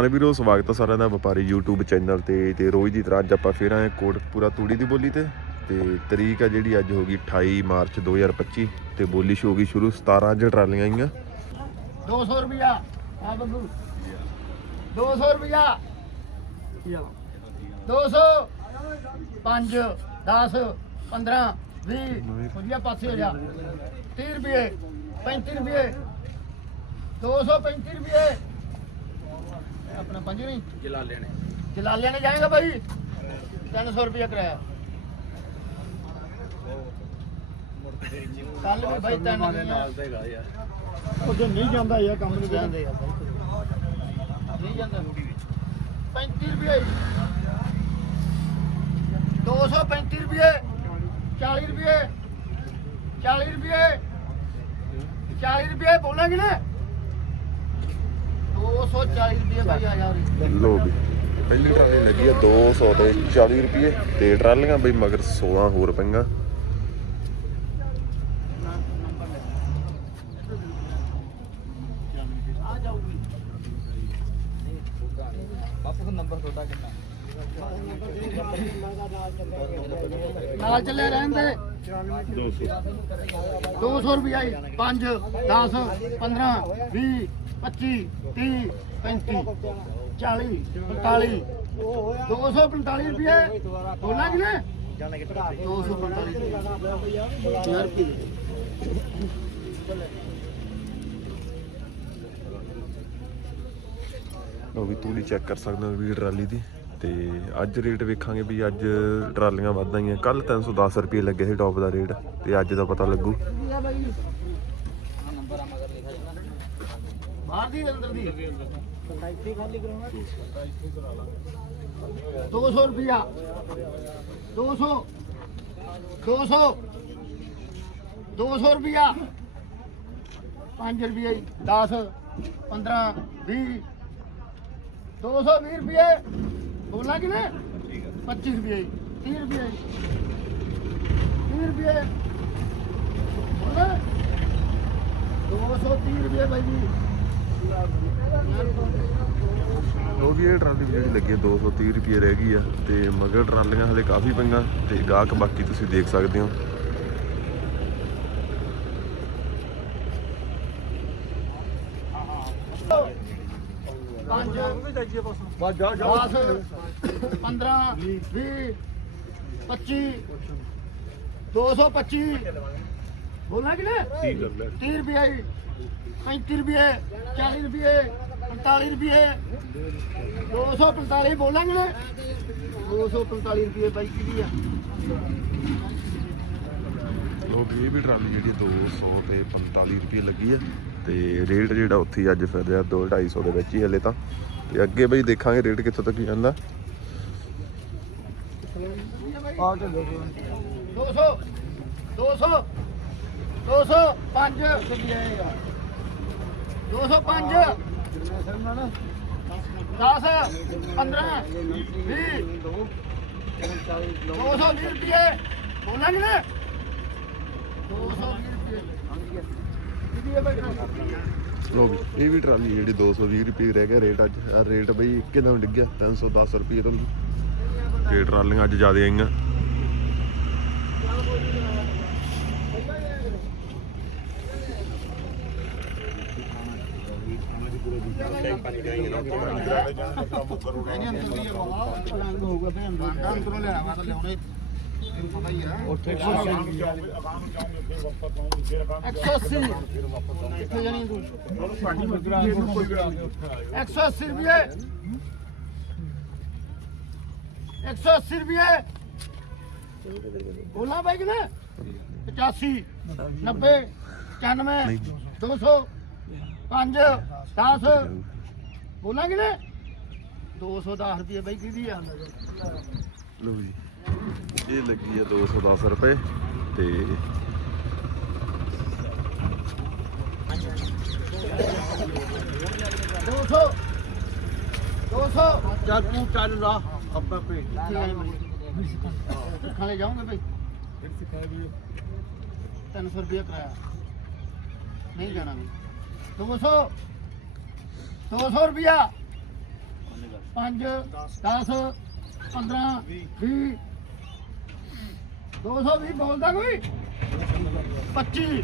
ਹਾਂ ਵੀਰੋ, ਸਵਾਗਤ ਹੈ ਸਾਰਿਆਂ ਦਾ ਵਪਾਰੀ YouTube ਚੈਨਲ ਤੇ ਤੇ ਰੋਜ਼ ਦੀ ਤਰ੍ਹਾਂ ਅੱਜ ਆਪਾਂ ਫੇਰ ਆਏ ਕੋਟਪੂਰਾ ਤੂੜੀ ਦੀ ਬੋਲੀ ਤੇ ਤੇ ਤਰੀਕ ਆ ਜਿਹੜੀ ਅੱਜ ਹੋ ਗਈ 28 ਮਾਰਚ 2025 ਤੇ ਬੋਲੀ ਸ਼ੋ ਗਈ ਸ਼ੁਰੂ 17 ਅੱਜ ਟਰਾਲੀਆਂ ਆਈਆਂ। 200 ਰੁਪਿਆ ਆ ਬੱਬੂ। 200 ਰੁਪਿਆ 200 5 10 15 20 ਵਧੀਆ ਪਾਸੇ ਹੋ ਜਾ। 30 ਰੁਪਏ 35 ਰੁਪਏ 235 ਰੁਪਏ ਆਪਣਾ ਪੰਜ ਨਹੀਂ? ਜਲਾਲੇ ਨੇ। ਜਲਾਲਿਆਂ ਨੇ ਜਾਏਗਾ ਭਾਈ? 300 ਰੁਪਏ ਕਰਾਇਆ। ਕੱਲ ਵੀ ਭਾਈ ਤਿੰਨ ਦੇ ਨਾਲ ਦਾ ਹੈਗਾ ਯਾਰ। ਉਹਦੇ ਨਹੀਂ ਜਾਂਦਾ ਇਹ ਕੰਮ ਨਹੀਂ ਜਾਂਦੇ ਆ ਨਹੀਂ ਜਾਂਦਾ। 35 ਰੁਪਏ। 235 ਰੁਪਏ। 40 ਰੁਪਏ। 40 ਰੁਪਏ। 40 ਰੁਪਏ ਬੋਲਾਂਗੇ ਨਾ। 240 ਰੁਪਏ ਭਾਈ ਆ ਜਾ। ਲੋ ਵੀ ਪਹਿਲੀ ਟਰਾਲੀ ਲੱਗੀ ਆ 200 ਤੇ 40 ਰੁਪਏ। ਤੇ ਟਰਾਲੀਆਂ ਬਈ ਮਗਰ 16 ਹੋਰ ਪਈਆਂ ਆ ਜਾਊਗੀ ਬਾਪੂ ਦਾ ਨੰਬਰ ਤੁਹਾਡਾ ਕਿੰਨਾ ਨਾਲ ਚੱਲੇ ਰਹਿੰਦੇ 200 ਰੁਪਿਆ 5 10 15 20 25 30 35 40 45 245 ਰੁਪਏ। ਬੋਲਾਂ ਕਿ ਨਾ 245 ਰੁਪਏ। ਲੋ ਵੀ ਤੂੜੀ ਚੈੱਕ ਕਰ ਸਕਦੇ ਹੋ ਵੀ ਟਰਾਲੀ ਦੀ। ਤੇ ਅੱਜ ਰੇਟ ਵੇਖਾਂਗੇ ਵੀ ਅੱਜ ਟਰਾਲੀਆਂ ਵੱਧ ਆਈਆਂ ਕੱਲ 310 ਰੁਪਏ ਲੱਗੇ ਸੀ ਟੌਪ ਦਾ ਰੇਟ ਤੇ ਅੱਜ ਦਾ ਪਤਾ ਲੱਗੂ ਆ ਨੰਬਰ ਆ ਮਗਰ ਲਿਖਿਆ ਜਾਂਦਾ ਬਾਹਰ ਦੀ ਅੰਦਰ ਦੀ? 200 ਰੁਪਿਆ 200 200 200 ਰੁਪਿਆ 5 ਰੁਪਏ 10 15 20 220 ਰੁਪਏ। ਬੋਲਾਂ ਕਿ ਨਾ 25 ਰੁਪਏ 30 ਰੁਪਏ 30 ਰੁਪਏ। ਬੋਲਾਂ। 230 ਰੁਪਏ ਭਾਈ ਜੀ। ਉਹ ਵੀ ਇਹ ਟਰਾਲੀ ਵੀ ਜਿਹੜੀ ਲੱਗੀ ਹੈ 230 ਰੁਪਏ ਰਹਿ ਗਈ ਆ ਤੇ ਮਗਰ ਟਰਾਲੀਆਂ ਹਲੇ ਕਾਫੀ ਪਈਆਂ ਤੇ ਗਾਹਕ ਬਾਕੀ ਤੁਸੀਂ ਦੇਖ ਸਕਦੇ ਹੋ ਬਸ ਜਾ 10 15 20 25 225 ਬੋਲਣਾ ਕਿ ਨਾ 30 ਰੁਪਏ 35 ਰੁਪਏ 40 ਰੁਪਏ 45 ਰੁਪਏ। 245 ਬੋਲਾਂਗੇ ਨਾ। 245 ਰੁਪਏ ਬਾਈ ਕਿਹਦੀ ਆ। ਲੋ ਵੀ ਇਹ ਵੀ ਟਰਾਲੀ ਜਿਹੜੀ 200 ਤੇ 45 ਰੁਪਏ ਲੱਗੀ ਆ। ਤੇ ਰੇਟ ਜਿਹੜਾ ਉੱਥੇ ਅੱਜ ਫਿਰ ਰਿਹਾ 2 250 ਦੇ ਵਿੱਚ ਹੀ ਹਲੇ ਤਾਂ। ਤੇ ਅੱਗੇ ਬਈ ਦੇਖਾਂਗੇ ਰੇਟ ਕਿੱਥੋਂ ਤੱਕ ਜਾਂਦਾ। ਆ ਕੇ 200 200 200 5 205 10 15 20 220 ਰੁਪਏ। ਬੋਲਾਂਗੇ ਨਾ 220 ਰੁਪਏ। ਲੋ ਵੀ ਇਹ ਵੀ ਟਰਾਲੀ ਜਿਹੜੀ 220 ਰੁਪਏ ਰਹਿ ਗਿਆ ਰੇਟ ਅੱਜ। ਆਹ ਰੇਟ ਬਈ ਇੱਕਦਮ ਡਿੱਗਿਆ 310 ਰੁਪਏ ਤੋਂ। ਤੇ ਟਰਾਲੀਆਂ ਅੱਜ ਜ਼ਿਆਦਾ ਆਈਆਂ ਹੋਊਗਾ ਤੇ ਅੰਦਰ ਅੰਦਰੋਂ ਲੈਣਾ ਵਾ ਤਾਂ ਲਿਆਉਣੇ ਤੈਨੂੰ ਪਤਾ ਹੀ ਆ ਉੱਥੇ 180 ਕਿੱਥੇ ਜਾਣੀ ਤੂੰ 180 ਰੁਪਏ 180 ਰੁਪਏ ਬੋਲਾਂ ਬਾਈ ਕਿਨੇ 85 90 95 200 5 10 ਬੋਲਾਂ ਕਿਨੇ 210 ਰੁਪਏ ਬਾਈ ਕਿਹਦੀ ਆ ਲੋ ਜੀ ਇਹ ਲੱਗੀ ਆ 210 ਰੁਪਏ ਤੇ ਦੋ ਸੌ। ਦੋ ਸੌ। ਚੱਲ ਤੂੰ ਚੱਲ ਲਾ ਅੱਬਾ ਪੇ ਖਾਣੇ ਭਾਈ 300 ਰੁਪਏ ਕਰਾਇਆ। ਨਹੀਂ ਜਾਣਾ ਵੀ 200 200 ਰੁਪਿਆ 5 10 15 20 220 ਬੋਲਦਾ ਕੋਈ? 25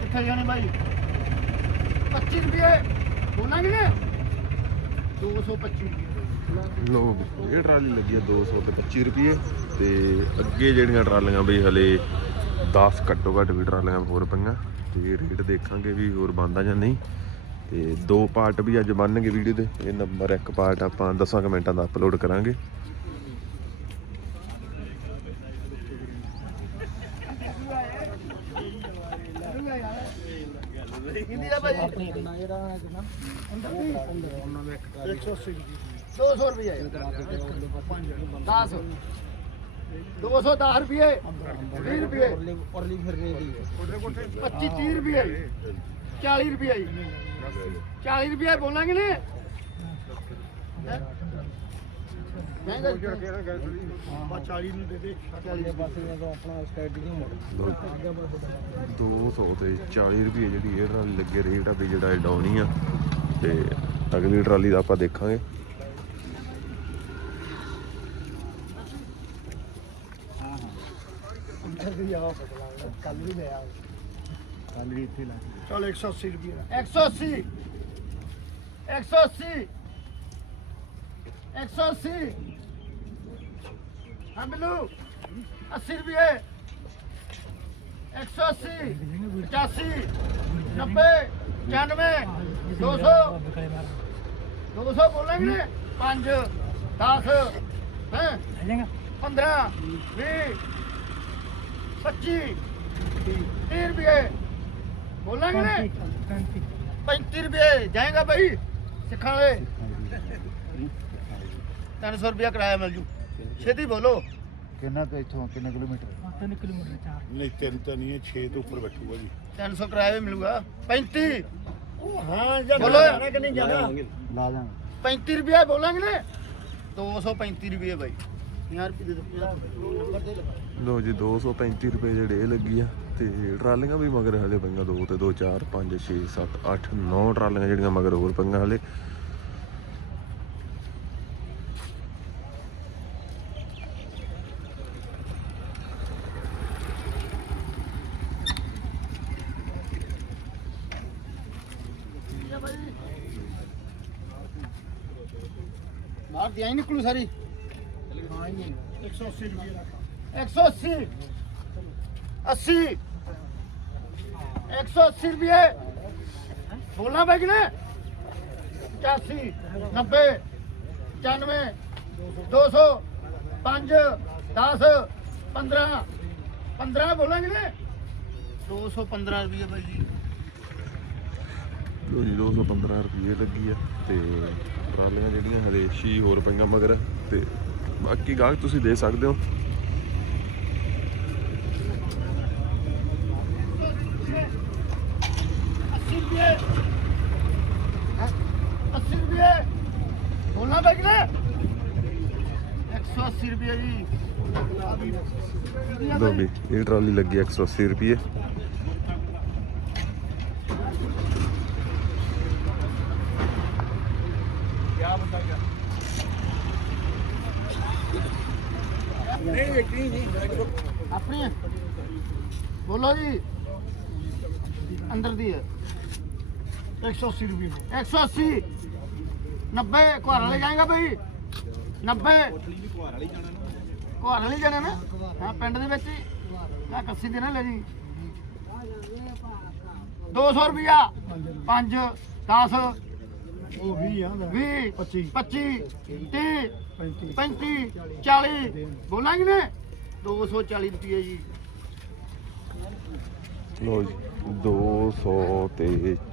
ਕਿੱਥੇ ਜਾਣੇ ਬਾਈ? 25 ਰੁਪਏ ਬੋਲਾਂਗੇ ਨਾ 225 ਲੋ ਇਹ ਟਰਾਲੀ ਲੱਗੀ ਆ 200 ਤੇ 25 ਰੁਪਏ ਤੇ ਅੱਗੇ ਜਿਹੜੀਆਂ ਟਰਾਲੀਆਂ ਬਈ ਹਲੇ 10 ਘੱਟੋ ਘੱਟ ਵੀ ਟਰਾਲੀਆਂ ਹੋਰ ਪਈਆਂ ਤੇ ਰੇਟ ਦੇਖਾਂਗੇ ਵੀ ਹੋਰ ਬੰਦਾ ਜਾਂ ਨਹੀਂ। ਤੇ ਦੋ ਪਾਰਟ ਵੀ ਅੱਜ ਬਣਨਗੇ ਵੀਡੀਓ ਦੇ। ਇਹ ਨੰਬਰ ਇੱਕ ਪਾਰਟ ਆਪਾਂ 10 ਕੁ ਮਿੰਟਾਂ ਦਾ ਅਪਲੋਡ ਕਰਾਂਗੇ। ਕਿੰਨੀ ਦਾ ਭਾਈ ਕਿੰਨਾ ਜਿਹੜਾ ਕਿੰਨਾ ਅੰਦਰ ਦੀ ਉਹਨਾਂ ਦਾ ਇੱਕ 180 200 ਰੁਪਏ। 10 210 ਰੁਪਏ 20 ਰੁਪਏ ਪਰਲੀ ਫਿਰਨੇ ਦੀ 25 30 ਰੁਪਏ। 40 ਰੁਪਏ 40 ਰੁਪਏ ਬੋਲਾਂਗੇ ਨੇ? ਮਹਿੰਗਾ ਬਾ 40 ਨੂੰ ਦੇ ਦੇ। 40 ਦੇ ਪਾਸੇ ਜਦੋਂ ਆਪਣਾ ਸਟੈਟ ਨਹੀਂ ਮੋੜ। 200 ਤੇ 40 ਰੁਪਏ ਜਿਹੜੀ ਇਹ ਟਰਾਲੀ ਲੱਗੇ ਵੀ ਜਿਹੜਾ ਹੀ ਆ। ਤੇ ਅਗਲੀ ਟਰਾਲੀ ਦਾ ਆਪਾਂ ਦੇਖਾਂਗੇ। ਅੰਦਰ ਵੀ ਆ ਕੱਲ ਵੀ ਗਿਆ ਕੱਲ ਵੀ ਇੱਥੇ ਲੱਗ ਚਲ 180 ਰੁਪਏ 180 180 180 ਹਾਂ ਬਿੱਲੂ 80 ਰੁਪਏ 180 85 90 95 200 200 ਬੋਲਾਂਗੇ 5 10 ਹੈ? 15 20 25 30 ਰੁਪਏ ਬੋਲਾਂਗੇ ਨੇ। 35 ਰੁਪਏ ਜਾਏਗਾ ਭਾਈ। ਸਿੱਖਾਂ ਵਾਲੇ। 300 ਰੁਪਏ ਕਿਰਾਇਆ ਮਿਲ ਜੂ। ਛੇਤੀ ਬੋਲੋ। ਕਿੰਨਾ ਕੁ ਇੱਥੋਂ ਕਿੰਨੇ ਕਿਲੋਮੀਟਰ? 3 ਕਿਲੋਮੀਟਰ 4 ਨਹੀਂ ਤਿੰਨ ਤਾਂ ਨਹੀਂ 6 ਤੋਂ ਉੱਪਰ ਬੈਠੂਗਾ ਜੀ। 300 ਕਿਰਾਇਆ ਵੀ ਮਿਲੂਗਾ। 35 ਹਾਂ ਬੋਲੋ। ਕਿ ਨਹੀਂ ਜਾਣਾ? ਲਾ ਜਾਣਾ 35 ਰੁਪਏ ਬੋਲਾਂਗੇ ਨੇ। 235 ਰੁਪਏ ਭਾਈ। 50 ਰੁਪਏ ਦੇ ਦੋ ਨੰਬਰ ਦੇ ਲਗਾ ਲੋ ਜੀ 235 ਰੁਪਏ ਜਿਹੜੇ ਇਹ ਲੱਗੀ ਆ ਤੇ ਟਰਾਲੀਆਂ ਵੀ ਮਗਰ ਹਲੇ ਪਈਆਂ 2 ਤੇ 2 4 5 6 7 8 9 ਟਰਾਲੀਆਂ ਜਿਹੜੀਆਂ ਮਗਰ ਹੋਰ ਪਈਆਂ ਹਲੇ। ਬਾਹਰ ਦੀ ਆਈ ਨਿਕਲੂ ਸਾਰੀ। 180 ਰੁਪਏ ਦਾ 180 80 180 ਰੁਪਏ। ਬੋਲਣਾ ਕਿ ਨਾ 85 90 95 200 5 10 15 15 ਬੋਲਾਂਗੇ ਨੇ 215 ਰੁਪਏ ਭਾਈ ਜੀ। ਲੋ ਜੀ 215 ਰੁਪਏ ਲੱਗੀ ਆ ਤੇ ਟਰਾਲੀਆਂ ਜਿਹੜੀਆਂ ਛੀ ਹੋਰ ਪਈਆਂ ਮਗਰ ਤੇ ਬਾਕੀ ਗਾਹਕ ਤੁਸੀਂ ਦੇ ਸਕਦੇ ਹੋ। ਬੋਲਣਾ ਬੈਗ ਨੇ 180 ਰੁਪਏ ਜੀ ਲੋ ਵੀ, ਇਹ ਟਰਾਲੀ ਲੱਗੀ 180 ਰੁਪਏ। ਕਿਆ ਬੰਦਾ ਕਿਆ ਨਹੀਂ ਵੇਖਣੀ ਨਹੀਂ अपनी है बोलो जी अंदर दी है 180 ਰੁਪਏ एक सौ अस्सी नब्बे कुहार वाले जाएगा भाई नब्बे ਕੁਹਾਰ ਵਾਲੀ ਜਾਣਾ ਨਾ ਹਾਂ ਪਿੰਡ ਦੇ ਵਿੱਚ ਹੀ ਆ ਕੱਸੀ ਦੇ ਨਾ ਲੈ ਜੀ 200 ਰੁਪਿਆ 5 10 ਉਹ 20 ਆ 20 25 25 30 35 35 40 ਬੋਲਾਂਗੇ ਨੇ? 240 ਰੁਪਏ ਜੀ। ਲੋ ਜੀ 200 ਤੇ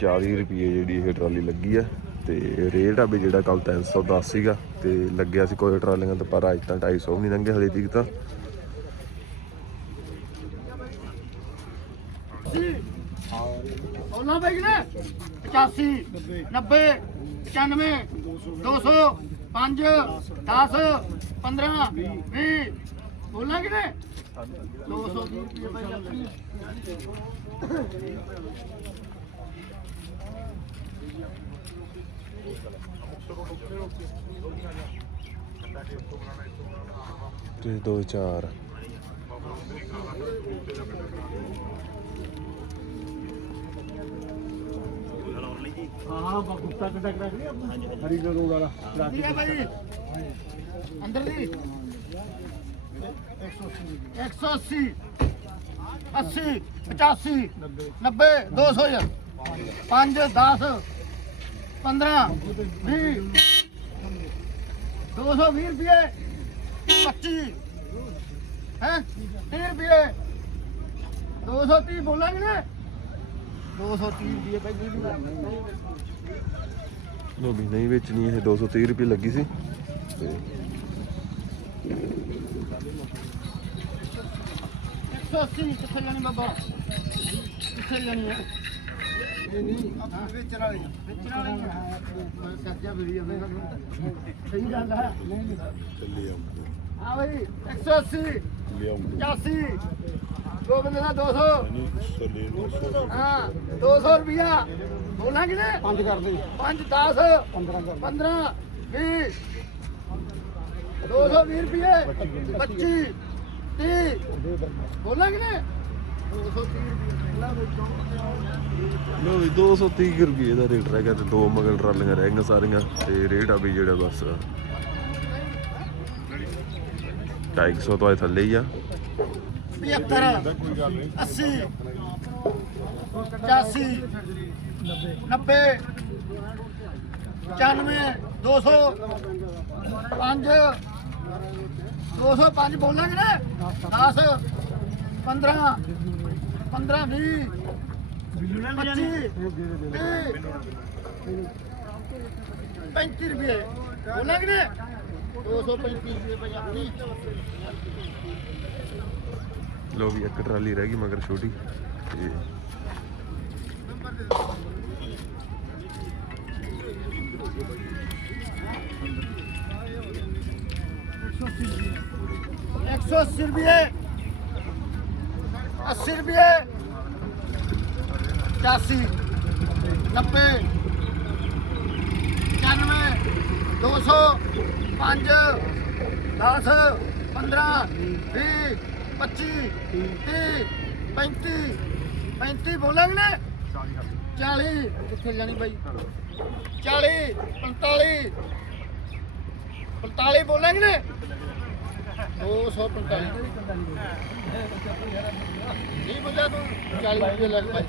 40 ਰੁਪਏ ਜਿਹੜੀ ਇਹ ਟਰਾਲੀ ਲੱਗੀ ਆ ਤੇ ਰੇਟ ਆ ਵੀ ਜਿਹੜਾ ਕੱਲ 310 ਸੀਗਾ ਤੇ ਲੱਗਿਆ ਸੀ ਕੋਈ ਟਰਾਲੀਆਂ ਤੇ ਪਰ ਅੱਜ ਤਾਂ 250 ਵੀ ਨਹੀਂ ਲੰਘੇ ਹਲੇ ਤੱਕ ਤਾਂ। ਬੋਲਾਂ ਭਾਈ ਨੇ? 85 90 95 200 5 10 15 20 ਬੋਲਾਂਗੇ ਨੇ 200 ਰੁਪਏ ਭਾਈ ਆਪਣੀ ਤੇ ਦੋ ਚਾਰ। ਹਾਂ ਗੁੱਤਾ ਕਿੱਦਾਂ ਕਰਾ ਕੇ ਹਰੀ ਰੋਡ ਵਾਲਾ ਕੀ ਹੈ ਭਾਈ। ਅੰਦਰ ਦੀ। 180 80 85 90 200 ਯਾਰ 5 10 15 20 220 ਰੁਪਏ। 25 ਹੈ? 30 ਰੁਪਏ। 230 ਬੋਲਾਂਗੇ ਨਾ? 230 ਰੁਪਏ ਭਾਈ ਲੋ ਵੀ ਨਹੀਂ ਵੇਚਣੀ ਇਹ 230 ਰੁਪਏ ਲੱਗੀ ਸੀ। ਤੇ 180 ਕਿੱਥੇ ਲੈਣੀ ਬਾਬਾ? ਕਿੱਥੇ ਲੈਣੀ ਹੈ ਵੇਚਣ ਵਾਲੀ ਵੇਚਣ ਵਾਲੀ ਹੈ ਮੈਂ ਸੱਜਾ ਵੀ ਜਾਂਦੇ ਸਹੀ ਗੱਲ ਹੈ ਚੱਲੇ ਆਉਂਗੇ ਹਾਂ ਬਈ 180 ਲਿਆਉਂਗੇ 85 ਦੋ ਬੰਦੇ ਦਾ 200 ਨਹੀਂ ਚੱਲੇ ਨੂੰ ਸੌ ਹਾਂ 200 ਰੁਪਿਆ ਬੋਲਾਂਗੇ ਨੇ ਪੰਜ ਕਰ ਦੇ। 5 10 15 ਕਰ 15 20 220 ਰੁਪਏ। 25 30 ਬੋਲਾਂਗੇ ਨੇ 230 ਲੋ ਵੀ 230 ਰੁਪਏ ਦਾ ਰੇਟ ਰਹਿ ਗਿਆ ਤੇ ਦੋ ਮਗਲ ਟਰਾਲੀਆਂ ਰਹਿ ਗਈਆਂ ਸਾਰੀਆਂ ਤੇ ਰੇਟ ਆ ਵੀ ਜਿਹੜਾ ਬਸ। 250 ਤੋਂ ਥੱਲੇ ਹੀ ਆ। 75 ਕੋਈ ਗੱਲ ਨਹੀਂ 80 85 90 95 200 5 205 ਬੋਲਾਂਗੇ ਨਾ? 10 15 15 20 25 35 ਰੁਪਏ। ਬੋਲਾਂਗੇ ਨਾ? 235 ਰੁਪਏ ਪੰਜਾਬੀ ਲੋ ਵੀ ਇੱਕ ਟਰਾਲੀ ਰਹਿ ਗਈ ਮਗਰ ਛੋਟੀ एक सौ अस्सी रुपये। अस्सी रुपये। पचासी। नब्बे। पचानवे। दो सौ। पाँच। दस। पंद्रह। बीस। 25 30 35 35 ਬੋਲਾਂਗੇ ਨਾ 40 ਕਿੱਥੇ ਲੈਣੀ ਬਾਈ? 40 45 45 ਬੋਲਾਂਗੇ ਨਾ 245 ਨਹੀਂ? ਬੋਲਿਆ ਤੂੰ। 40 ਰੁਪਏ ਲੱਗ ਪਏ